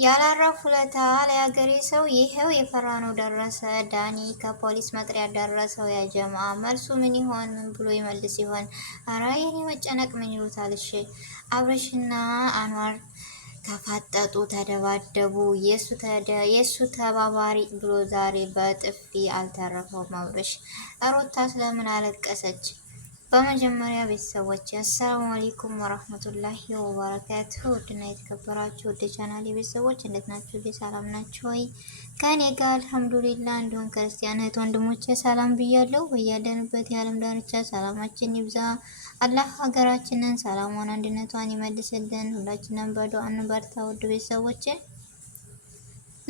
ያላረፉለታ ለያገሬ ሰው ይሄው የፈራነው ደረሰ። ዳኒ ከፖሊስ መጥሪያ ደረሰው። ያጀማ መልሱ ምን ይሆን? ምን ብሎ ይመልስ ይሆን? አረ የኔ መጨነቅ ምን ይሉታል? እሺ አብርሽና አንዋር ተፋጠጡ፣ ተደባደቡ። የሱ ተባባሪ ብሎ ዛሬ በጥፊ አልተረፈውም አብርሽ። ሩታ ስለምን አለቀሰች? በመጀመሪያ ቤተሰቦች አሰላሙ አለይኩም ወራህመቱላሂ ወበረካቱሁ። ውድና የተከበራችሁ ውድ ቻናል ቤተሰቦች እንዴት ናችሁ? ሰላም ናችሁ ወይ? ከኔ ጋር አልሐምዱሊላህ። እንዲሁም ክርስቲያን እህት ወንድሞቼ ሰላም ብያለሁ። በያለንበት የዓለም ዳርቻ ሰላማችን ይብዛ። አላህ ሀገራችንን ሰላሟን አንድነቷን ይመልስልን። ሁላችንም በዱዓ እንበርታ። ውድ ቤተሰቦቼ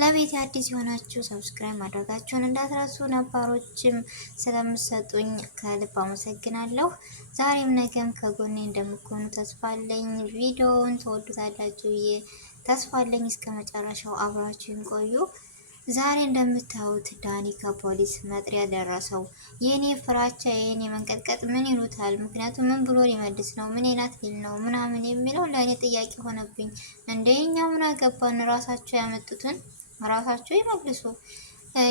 ለቤት አዲስ የሆናችሁ ሰብስክራይብ ማድረጋችሁን እንዳትረሱ፣ ነባሮችም ስለምሰጡኝ ከልብ አመሰግናለሁ። ዛሬም ነገም ከጎኔ እንደምትሆኑ ተስፋ አለኝ። ቪዲዮውን ተወዱታላችሁ ብዬ ተስፋ አለኝ። እስከ መጨረሻው አብራችሁን ቆዩ። ዛሬ እንደምታዩት ዳኒ ከፖሊስ መጥሪያ ደረሰው። የኔ ፍራቻ የኔ መንቀጥቀጥ ምን ይሉታል? ምክንያቱም ምን ብሎ ሊመልስ ነው? ምን አይነት ሊል ነው ምናምን የሚለው ለእኔ ጥያቄ ሆነብኝ። እንደኛ ምን አገባን? ራሳቸው ያመጡትን ራሳቸው ይመልሱ።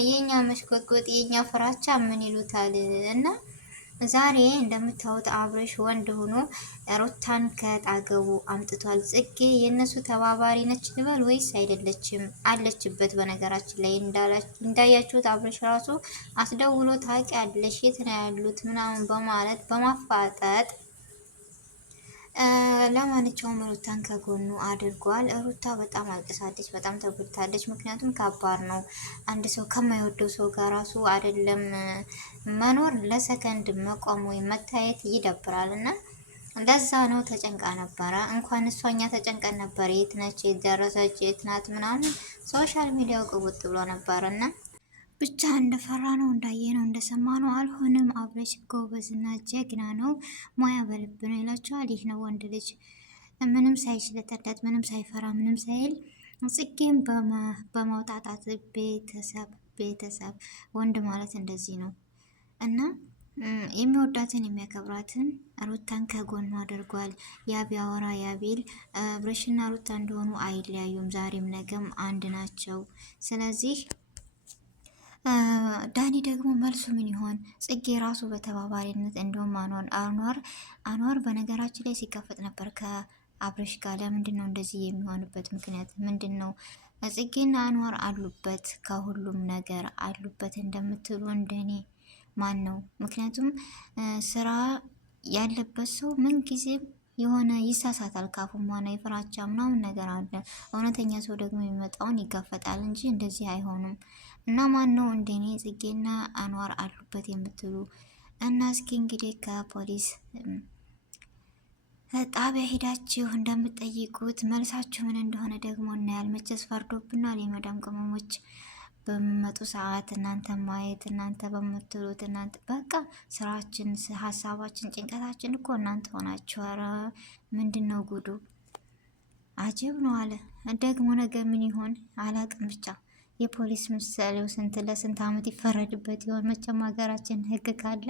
የኛ መሽቆጥቆጥ የኛ ፍራቻ ምን ይሉታል? እና ዛሬ እንደምታዩት አብርሽ ወንድ ሆኖ ሩታን ከጣገቡ አምጥቷል። ጽጌ የእነሱ ተባባሪ ነች ልበል ወይስ አይደለችም? አለችበት። በነገራችን ላይ እንዳያችሁት አብርሽ ራሱ አስደውሎ ታውቂያለሽ የት ነው ያሉት ምናምን በማለት በማፋጠጥ ለማንኛውም ሩታን ከጎኑ አድርጓል። ሩታ በጣም አልቅሳለች፣ በጣም ተጎድታለች። ምክንያቱም ከባድ ነው። አንድ ሰው ከማይወደው ሰው ጋር ራሱ አይደለም መኖር ለሰከንድ መቆም ወይም መታየት ይደብራል እና ለዛ ነው ተጨንቃ ነበረ። እንኳን እሷኛ ተጨንቀን ነበር። የት ነች? የት ደረሰች? የት ናት? ምናምን ሶሻል ሚዲያው ቅቡጥ ብሎ ነበር እና ብቻ እንደፈራ ነው እንዳየ ነው እንደሰማ ነው አልሆነም። አብርሽ ጎበዝና ጀግና ነው። ሙያ በልብ ነው ይላቸዋል። ይህ ነው ወንድ ልጅ ምንም ሳይችለተለት ምንም ሳይፈራ ምንም ሳይል ጽጌም በማውጣጣት ቤተሰብ ወንድ ማለት እንደዚህ ነው እና የሚወዳትን የሚያከብራትን ሩታን ከጎኑ አድርጓል። ያ ቢያወራ ያቢል አብርሽና ሩታ እንደሆኑ አይለያዩም። ዛሬም ነገም አንድ ናቸው። ስለዚህ ዳኒ ደግሞ መልሱ ምን ይሆን? ጽጌ ራሱ በተባባሪነት እንደውም አንዋር በነገራችን ላይ ሲከፈት ነበር ከአብረሽ ጋር። ለምንድን ነው እንደዚህ የሚሆንበት ምክንያት ምንድን ነው? ጽጌና አንዋር አሉበት፣ ከሁሉም ነገር አሉበት እንደምትሉ እንደኔ ማን ነው? ምክንያቱም ስራ ያለበት ሰው ምን ጊዜም የሆነ ይሳሳታል። ካፉም ሆነ የፍራቻ ምናምን ነገር አለ። እውነተኛ ሰው ደግሞ የሚመጣውን ይጋፈጣል እንጂ እንደዚህ አይሆኑም። እና ማን ነው እንደኔ ጽጌና አንዋር አሉበት የምትሉ እና እስኪ እንግዲህ ከፖሊስ ጣቢያ ሄዳችሁ እንደምትጠይቁት መልሳችሁ ምን እንደሆነ ደግሞ እናያል። መቼስ ፈርዶብናል። የመዳም ቅመሞች በሚመጡ ሰዓት እናንተ ማየት እናንተ በምትሉት እናንተ በቃ ስራችን፣ ሀሳባችን፣ ጭንቀታችን እኮ እናንተ ሆናችሁ። ኧረ ምንድን ነው ጉዱ? አጀብ ነው አለ። ደግሞ ነገ ምን ይሆን አላቅም ብቻ የፖሊስ ምሳሌው ስንት ለስንት ዓመት ይፈረድበት ይሆን? መቼም ሀገራችን ህግ ካለ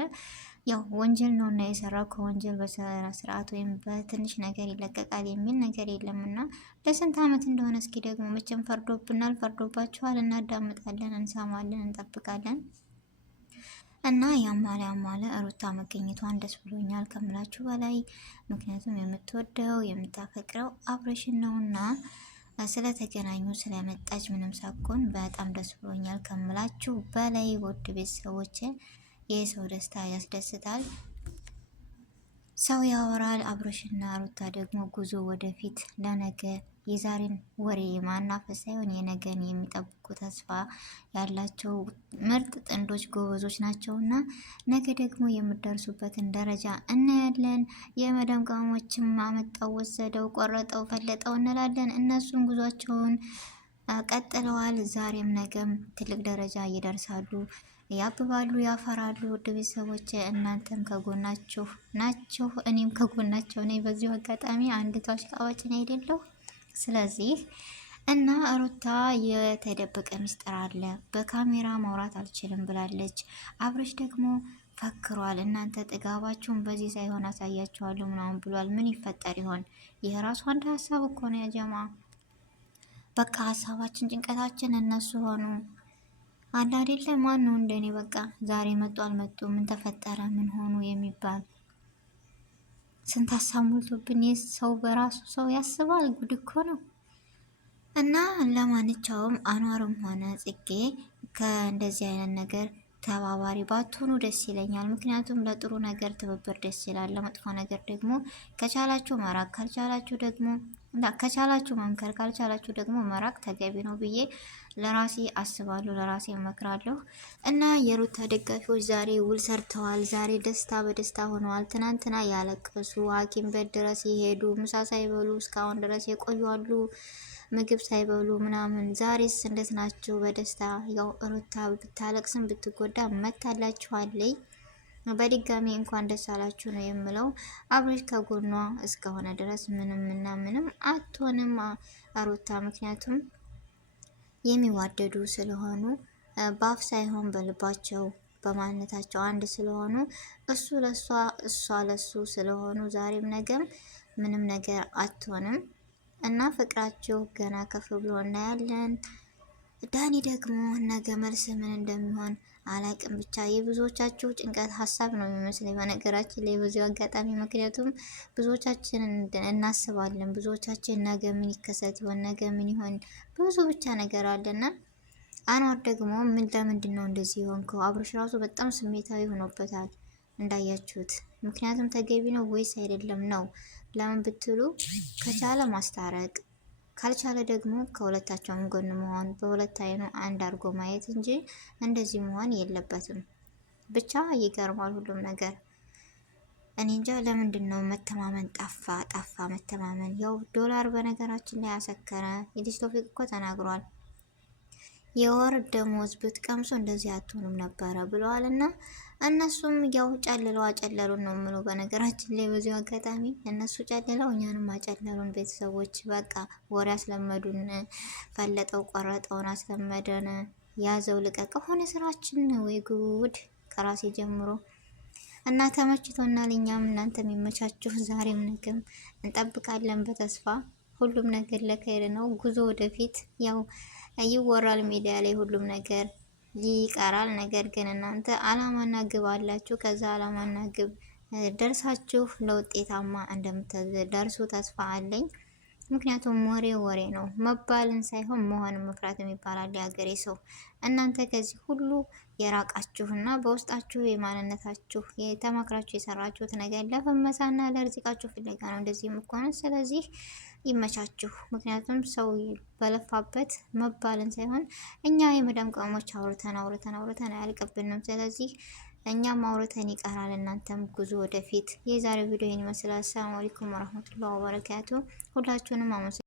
ያው ወንጀል ነው እና የሰራው ከወንጀል በስራ ስርዓት ወይም በትንሽ ነገር ይለቀቃል የሚል ነገር የለምና ለስንት ዓመት እንደሆነ እስኪ ደግሞ መቼም ፈርዶብናል፣ ፈርዶባችኋል። እናዳምጣለን፣ እንሰማለን፣ እንጠብቃለን። እና ያማለ ሩታ መገኘቷን ደስ ብሎኛል ከምላችሁ በላይ። ምክንያቱም የምትወደው የምታፈቅረው አብርሽን ነውና ስለተገናኙ ስለመጣች ምንም ሳኮን በጣም ደስ ብሎኛል ከምላችሁ በላይ። ውድ ቤተሰቦች የሰው ደስታ ያስደስታል። ሰው ያወራል። አብርሽና ሩታ ደግሞ ጉዞ ወደፊት ለነገ የዛሬን ወሬ የማናፈስ ሳይሆን የነገን የሚጠብቁ ተስፋ ያላቸው ምርጥ ጥንዶች ጎበዞች ናቸውና ነገ ደግሞ የምደርሱበትን ደረጃ እናያለን። የመዳም ቅመሞችም አመጣው፣ ወሰደው፣ ቆረጠው፣ ፈለጠው እንላለን። እነሱን ጉዟቸውን ቀጥለዋል። ዛሬም ነገም ትልቅ ደረጃ ይደርሳሉ፣ ያብባሉ፣ ያፈራሉ። ውድ ቤተሰቦች እናንተም ከጎናችሁ ናችሁ፣ እኔም ከጎናቸው ነኝ። በዚሁ አጋጣሚ አንድ አሽቃባጭ ነው አይደለሁ። ስለዚህ እና ሩታ የተደበቀ ምስጢር አለ፣ በካሜራ ማውራት አልችልም ብላለች። አብርሽ ደግሞ ፈክሯል። እናንተ ጥጋባችሁን በዚህ ሳይሆን አሳያችኋለሁ ምናምን ብሏል። ምን ይፈጠር ይሆን? ይህ ራሱ አንድ ሀሳብ እኮ ነው ያጀማ። በቃ ሀሳባችን ጭንቀታችን እነሱ ሆኑ። አንድ አይደለ ማን ነው እንደኔ በቃ ዛሬ መጡ አልመጡ ምን ተፈጠረ ምን ሆኑ የሚባል ስንት ሀሳብ ሞልቶብን ሰው በራሱ ሰው ያስባል። ጉድ እኮ ነው። እና ለማንኛውም አኗርም ሆነ ጽጌ ከእንደዚህ አይነት ነገር ተባባሪ ባትሆኑ ደስ ይለኛል። ምክንያቱም ለጥሩ ነገር ትብብር ደስ ይላል። ለመጥፎ ነገር ደግሞ ከቻላችሁ መራቅ፣ ካልቻላችሁ ደግሞ ከቻላችሁ መምከር፣ ካልቻላችሁ ደግሞ መራቅ ተገቢ ነው ብዬ ለራሴ አስባለሁ፣ ለራሴ እመክራለሁ። እና የሩታ ደጋፊዎች ዛሬ ውል ሰርተዋል። ዛሬ ደስታ በደስታ ሆነዋል። ትናንትና ያለቀሱ ሐኪም ቤት ድረስ የሄዱ ምሳ ሳይበሉ እስካሁን ድረስ የቆዩ አሉ፣ ምግብ ሳይበሉ ምናምን። ዛሬስ እንዴት ናቸው? በደስታ ያው ሩታ ብታለቅስም ብትጎዳ መታላችኋለይ። በድጋሚ እንኳን ደስ አላችሁ ነው የምለው። አብሬሽ ከጎኗ እስከሆነ ድረስ ምንም እና ምንም አትሆንም ሩታ። ምክንያቱም የሚዋደዱ ስለሆኑ በአፍ ሳይሆን በልባቸው በማንነታቸው አንድ ስለሆኑ እሱ ለሷ እሷ ለሱ ስለሆኑ ዛሬም ነገም ምንም ነገር አትሆንም እና ፍቅራቸው ገና ከፍ ብሎ እናያለን። ዳኒ ደግሞ ነገ መልስ ምን እንደሚሆን አላቅም። ብቻ የብዙዎቻችሁ ጭንቀት ሀሳብ ነው የሚመስለኝ በነገራችን ላይ በዚሁ አጋጣሚ። ምክንያቱም ብዙዎቻችን እናስባለን። ብዙዎቻችን ነገ ምን ይከሰት ይሆን፣ ነገ ምን ይሆን፣ ብዙ ብቻ ነገር አለና አኗር ደግሞ ለምንድን ነው እንደዚህ የሆንከው? አብሮሽ ራሱ በጣም ስሜታዊ ሆኖበታል እንዳያችሁት። ምክንያቱም ተገቢ ነው ወይስ አይደለም ነው? ለምን ብትሉ ከቻለ ማስታረቅ ካልቻለ ደግሞ ከሁለታቸውም ጎን መሆን፣ በሁለት አይኑ አንድ አድርጎ ማየት እንጂ እንደዚህ መሆን የለበትም። ብቻ ይገርማል ሁሉም ነገር። እኔ እንጃ ለምንድን ነው መተማመን ጠፋ መተማመን። ያው ዶላር በነገራችን ላይ ያሰከረ የልጅ ቶፊቅ እኮ ተናግሯል። የወር ደሞዝ ብትቀምሱ እንደዚህ አትሆኑም ነበረ ብለዋል። እና እነሱም ያው ጨልለው አጨለሉን ነው የምለው። በነገራችን ላይ በዚሁ አጋጣሚ እነሱ ጨልለው እኛንም አጨለሉን። ቤተሰቦች በቃ ወሬ አስለመዱን። ፈለጠው ቆረጠውን አስለመደን። ያዘው ልቀቀው ሆነ ስራችን። ወይ ጉድ! ከራሴ ጀምሮ እና ተመችቶናል። እኛም እናንተ የሚመቻችሁ ዛሬም ነገም እንጠብቃለን በተስፋ ሁሉም ነገር ለከይር ነው። ጉዞ ወደፊት ያው ይወራል ሚዲያ ላይ ሁሉም ነገር ይቀራል። ነገር ግን እናንተ አላማና ግብ አላችሁ። ከዛ አላማና ግብ ደርሳችሁ ለውጤታማ እንደምትደርሱ ተስፋ አለኝ። ምክንያቱም ወሬ ነው መባልን ሳይሆን መሆንን መፍራት የሚባላል የሀገሬ ሰው። እናንተ ከዚህ ሁሉ የራቃችሁና በውስጣችሁ የማንነታችሁ የተማክራችሁ የሰራችሁት ነገር ለፈመሳና ለርዚቃችሁ ፍለጋ ነው እንደዚህ የምትሆኑት። ስለዚህ ይመቻችሁ። ምክንያቱም ሰው በለፋበት መባልን ሳይሆን እኛ የመዳም ቅመሞች አውርተን አያልቅብንም። ስለዚህ እኛም አውርተን ይቀራል፣ እናንተም ጉዞ ወደፊት። የዛሬው ቪዲዮ ይህን ይመስላል። ሰላም አለይኩም ወራህመቱላሂ ወበረካቱ። ሁላችሁንም